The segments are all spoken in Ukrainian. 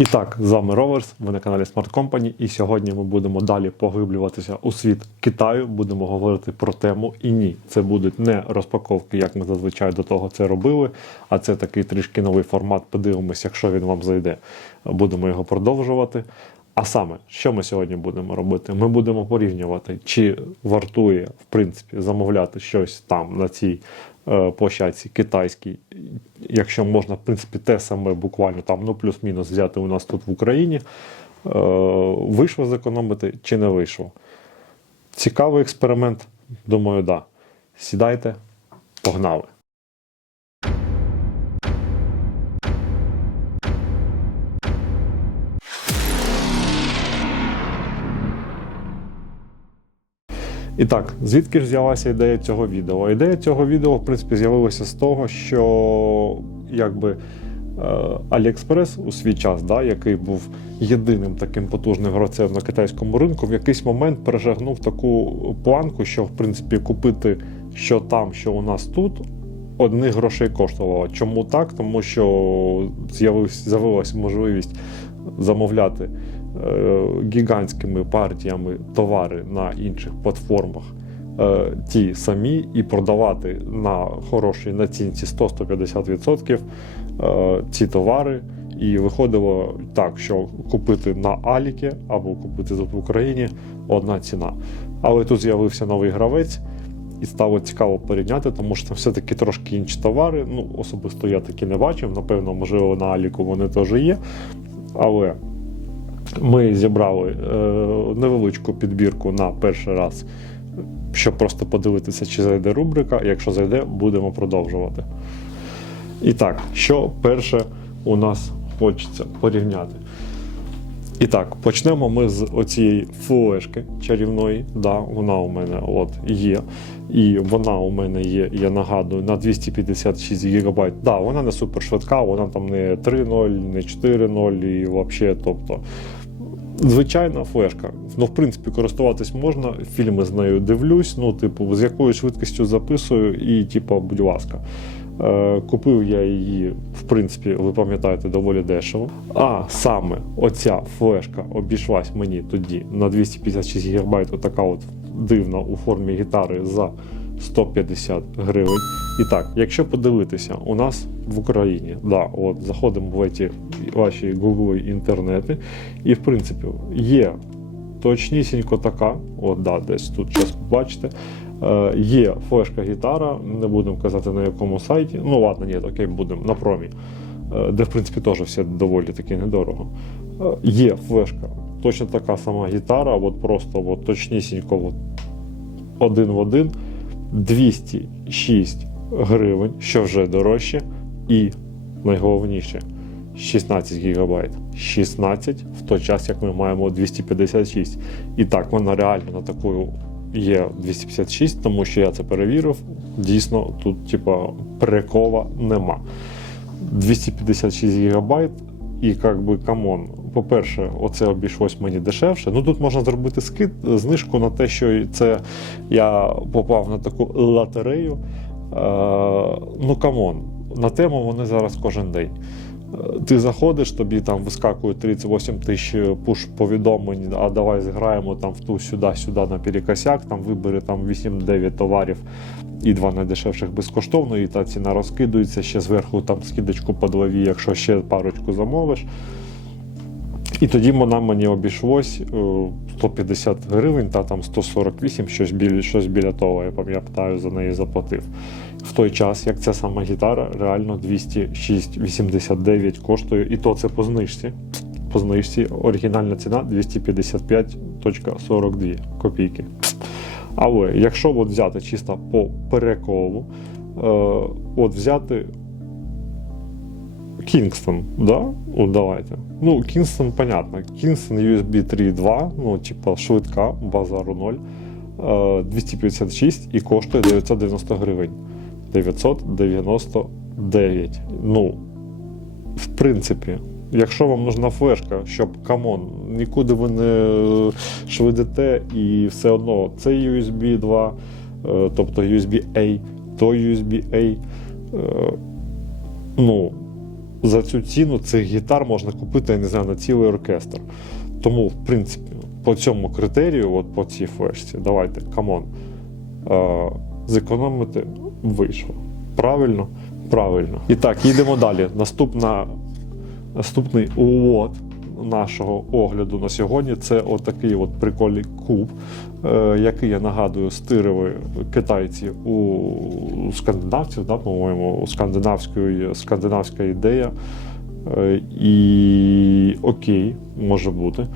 І так, з вами Роверс, ви на каналі Smart Company, і сьогодні ми будемо далі поглиблюватися у світ Китаю. Будемо говорити про тему. І ні, це будуть не розпаковки, як ми зазвичай до того це робили. А це такий трішки новий формат. Подивимось, якщо він вам зайде. Будемо його продовжувати. А саме, що ми сьогодні будемо робити? Ми будемо порівнювати, чи вартує в принципі замовляти щось там на цій е, площадці китайській, якщо можна, в принципі, те саме буквально там, ну плюс-мінус взяти у нас тут в Україні, е, вийшло зекономити чи не вийшло. Цікавий експеримент, думаю, да. Сідайте, погнали. І так, звідки ж взялася ідея цього відео? Ідея цього відео, в принципі, з'явилася з того, що якби е, AliExpress у свій час, да, який був єдиним таким потужним гравцем на китайському ринку, в якийсь момент пережагнув таку планку, що в принципі купити що там, що у нас тут. Одних грошей коштувало. Чому так? Тому що з'явилася можливість замовляти е, гігантськими партіями товари на інших платформах е, ті самі і продавати на хорошій націнці 100-150% е, ці товари. І виходило так, що купити на Аліки або купити тут в Україні одна ціна. Але тут з'явився новий гравець, і стало цікаво порівняти, тому що там все-таки трошки інші товари. Ну, особисто я такі не бачив. Напевно, можливо, на Аліку вони теж є. Але ми зібрали е, невеличку підбірку на перший раз, щоб просто подивитися, чи зайде рубрика. Якщо зайде, будемо продовжувати. І так, що перше у нас хочеться порівняти. І так, почнемо ми з оцієї флешки чарівної. Да, вона у мене от є. І вона у мене є, я нагадую, на 256 ГБ. Да, вона не супер швидка, вона там не 3.0, не 4.0 і взагалі, тобто. Звичайна флешка. Ну, в принципі, користуватись можна. Фільми з нею дивлюсь. Ну, типу, з якою швидкістю записую, і, типу, будь ласка. Е, Купив я її, в принципі, ви пам'ятаєте, доволі дешево. А саме оця флешка обійшлась мені тоді на 256 ГБ, така от дивна у формі гітари за 150 гривень. І так, якщо подивитися, у нас в Україні, да, от заходимо в ці ваші гуглові інтернети, і в принципі є точнісінько така, от да, десь тут зараз побачите. Е, є флешка гітара, не будемо казати на якому сайті. Ну ладно, ні, окей, будемо на промі, е, де в принципі теж все доволі таки недорого. Е, є флешка, точно така сама гітара, от просто от, точнісінько от, один в один, 206 гривень, що вже дорожче, і найголовніше 16 ГБ. 16 в той час, як ми маємо 256. І так, вона реально на таку є 256, тому що я це перевірив. Дійсно, тут, типа, прикола нема. 256 ГБ, і як би камон. По-перше, оце обійшлось мені дешевше. Ну тут можна зробити скид, знижку на те, що це я попав на таку лотерею. Е, ну камон, на тему вони зараз кожен день. Е, Ти заходиш, тобі там вискакує 38 тисяч пуш-повідомлень, а давай зіграємо там в ту сюди-сюди на перекосяк, там вибери там 8-9 товарів і два найдешевших безкоштовно, і та ціна розкидується, ще зверху там скидочку по двові, якщо ще парочку замовиш. І тоді вона мені обійшлось е, 150 гривень та там 148, щось біля, щось біля того, я пам'ятаю, за неї заплатив. В той час, як ця сама гітара, реально 206,89 коштує, і то це по знижці. По знижці оригінальна ціна 255.42 копійки. Але якщо от взяти чисто по переколу, е, от взяти Kingston, да? От давайте. Ну, Kingston, понятно. Kingston USB 3.2, ну, типа швидка, базару 0. е, 256 і коштує 990 гривень. 999. Ну, в принципі, якщо вам нужна флешка, щоб камон, нікуди ви не швидите, і все одно це USB 2, е, тобто USB A, то USB A. е, Ну, за цю ціну цих гітар можна купити, я не знаю, на цілий оркестр. Тому, в принципі, по цьому критерію, от по цій флешці, давайте, камон, е, зекономити вийшло. Правильно? Правильно. І так, їдемо далі. Наступна, наступний увод нашого огляду на сьогодні це отакий от прикольний куб, е, який я нагадую, стирили китайці у скандинавців, да, по-моєму, скандинавської, скандинавська ідея. Е, І окей, може бути.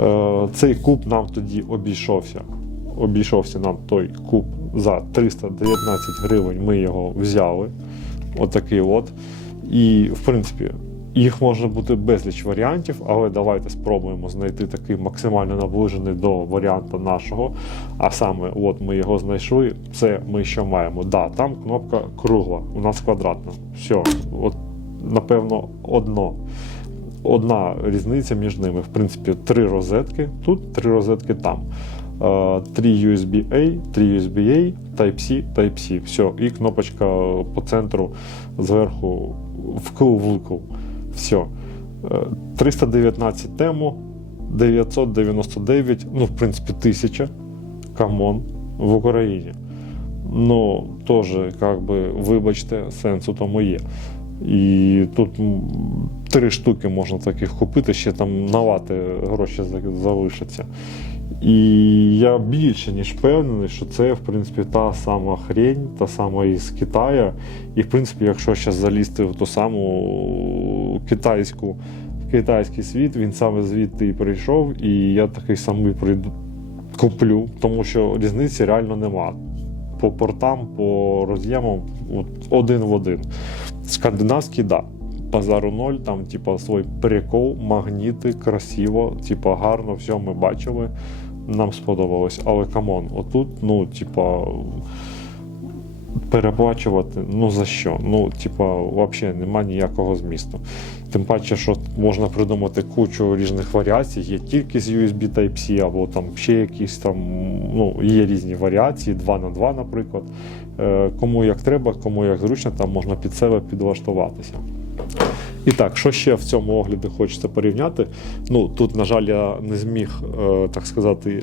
Е, Цей куб нам тоді обійшовся. Обійшовся нам той куб за 319 гривень. Ми його взяли. Отакий от. І, в принципі, їх може бути безліч варіантів, але давайте спробуємо знайти такий максимально наближений до варіанта нашого. А саме, от ми його знайшли. Це ми що маємо? Да, там кнопка кругла, у нас квадратна. Все, от напевно, одно. Одна різниця між ними. В принципі, три розетки тут, три розетки там. Е, Три USB-A, три USB-A, Type-C, Type-C. Все, і кнопочка по центру зверху вкл-вкл. Все. Е, 319 тему, 999, ну, в принципі, 1000. Камон в Україні. Ну, теж, як би, вибачте, сенсу тому є. І тут три штуки можна таких купити, ще там навати гроші залишаться. І я більше ніж впевнений, що це, в принципі, та сама хрень, та сама із Китаю. І, в принципі, якщо зараз залізти в ту саму китайську, в китайський світ, він саме звідти і прийшов, і я такий самий прийду, куплю, тому що різниці реально нема. По портам, по роз'ємам один в один. Скандинавський, да. Базару ноль, там, типа, свій прикол, магніти, красиво, типа, гарно, все ми бачили. Нам сподобалось. Але камон, отут, ну, типа, переплачувати, ну за що? Ну, типа, взагалі нема ніякого змісту. Тим паче, що можна придумати кучу різних варіацій, є тільки з USB Type-C, або там ще якісь там, ну, є різні варіації, 2 на 2, наприклад. Е, Кому як треба, кому як зручно, там можна під себе підлаштуватися. І так, що ще в цьому огляді хочеться порівняти? Ну, тут, на жаль, я не зміг, е, так сказати,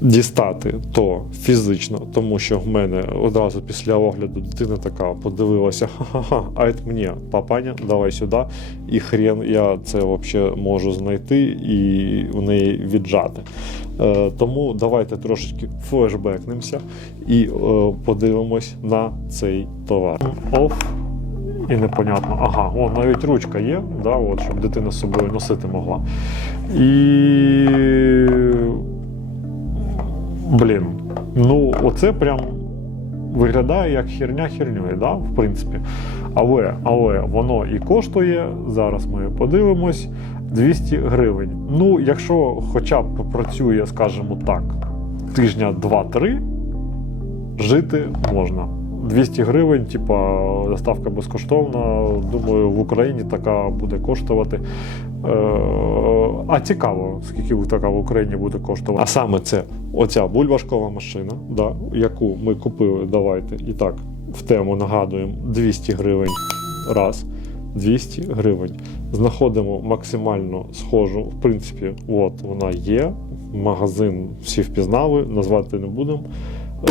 дістати то фізично, тому що в мене одразу після огляду дитина така подивилася: ха-ха-ха, а це мені, папаня, давай сюди. І хрен я це взагалі можу знайти і в неї віджати. Е, тому давайте трошечки флешбекнемося і е, подивимось на цей товар. Оф. І непонятно, ага, о, навіть ручка є, да, от, щоб дитина з собою носити могла. І. Блін, ну оце прям виглядає як херня херньою, да, в принципі. Але, але воно і коштує, зараз ми подивимось, 200 гривень. Ну, якщо хоча б працює, скажімо так, тижня 2-3, жити можна. 200 гривень, типа доставка безкоштовна. Думаю, в Україні така буде коштувати. Е, а цікаво, скільки така в Україні буде коштувати. А саме це оця бульбашкова машина, да, яку ми купили. Давайте і так в тему нагадуємо 200 гривень раз. 200 гривень. Знаходимо максимально схожу. В принципі, от вона є. Магазин всі впізнали, назвати не будемо.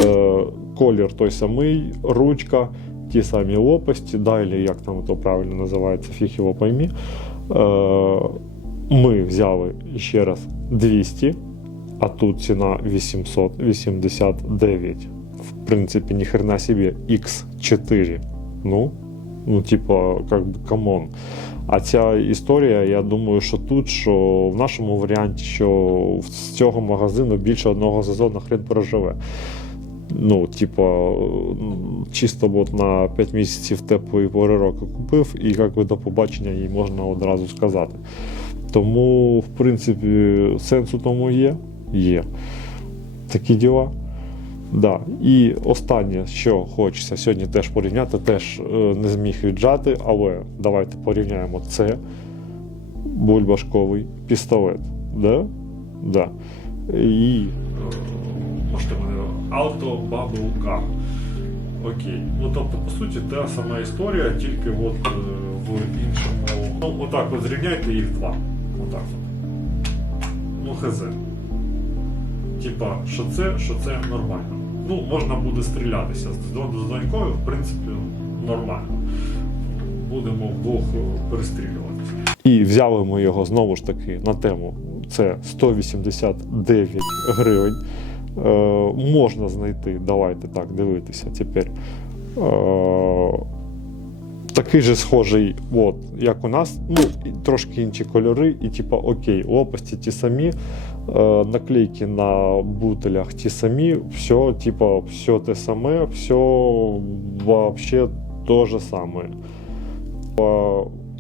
Е, колір той самий, ручка, ті самі лопасті, далі, як там то правильно називається, фіг його поймі. Е, ми взяли ще раз 200, а тут ціна 889. В принципі, ніхрена собі X4. Ну, ну, типа, как бы, камон. А ця історія, я думаю, що тут, що в нашому варіанті, що з цього магазину більше одного сезону хрен проживе. Ну, типа, чисто от на 5 місяців теплої пори року купив, і як би до побачення їй можна одразу сказати. Тому, в принципі, сенс у тому є. Є. Такі діла. Да. І останнє, що хочеться сьогодні теж порівняти, теж е, не зміг віджати, але давайте порівняємо це бульбашковий пістолет. Да? Да. І Auto Bubble Gun. Окей. Ну тобто, по суті, та сама історія, тільки от е, в іншому. Ну, отак от зрівняйте їх два. Отак от. Ну, хз. Типа, що це, що це нормально. Ну, можна буде стрілятися з донькою, в принципі, нормально. Будемо вдвох е, перестрілюватися. І взяли ми його знову ж таки на тему. Це 189 гривень. Е, можна знайти, давайте так дивитися тепер. Е, такий же схожий, от, як у нас, ну, трошки інші кольори, і типа окей, лопасті ті самі, е, наклейки на бутилях ті самі, все, типа, все те саме, все вообще то же саме.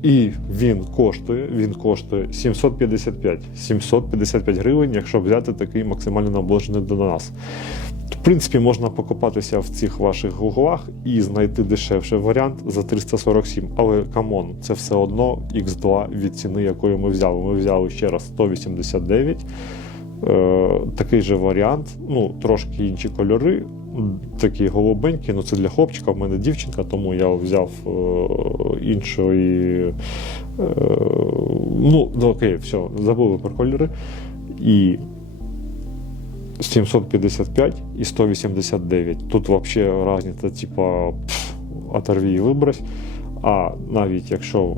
І він коштує, він коштує 755. 755 гривень, якщо взяти такий максимально наближений до нас. В принципі, можна покопатися в цих ваших гуглах і знайти дешевший варіант за 347. Але камон, це все одно X2 від ціни, якої ми взяли. Ми взяли ще раз 189. Е, такий же варіант, ну, трошки інші кольори. Такі голубенькі, ну це для хлопчика, в мене дівчинка, тому я взяв е, іншої. Е, ну, ну, окей, все, забули про кольори. І 755 і 189. Тут взагалі різниця, типа, оторві і вибрось. А навіть якщо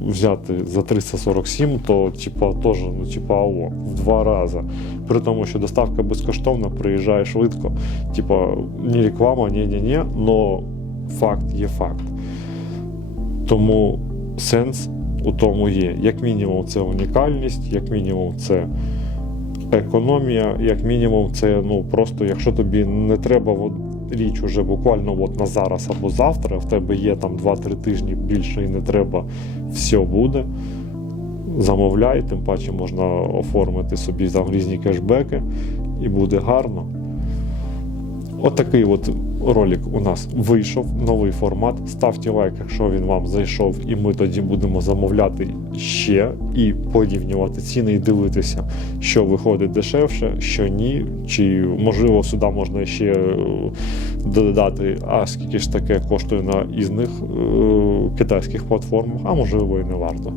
взяти за 347, то типа теж, ну, типа, алло, в два рази. При тому, що доставка безкоштовна, приїжджає швидко. Типа, не реклама, ні-ні-ні, але факт є факт. Тому сенс у тому є. Як мінімум, це унікальність, як мінімум, це економія, як мінімум, це ну просто якщо тобі не треба річ уже буквально от на зараз або завтра, в тебе є там 2-3 тижні більше і не треба, все буде. Замовляй, тим паче можна оформити собі там різні кешбеки, і буде гарно. Отакий от ролик у нас вийшов, новий формат. Ставте лайк, якщо він вам зайшов, і ми тоді будемо замовляти ще і порівнювати ціни і дивитися, що виходить дешевше, що ні. Чи можливо сюди можна ще е, додати, а скільки ж таке коштує на ізних е, китайських платформах, а можливо і не варто.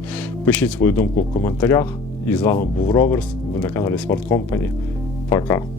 Пишіть свою думку в коментарях. І з вами був Роверс. Ви на каналі Smart Company. Пока.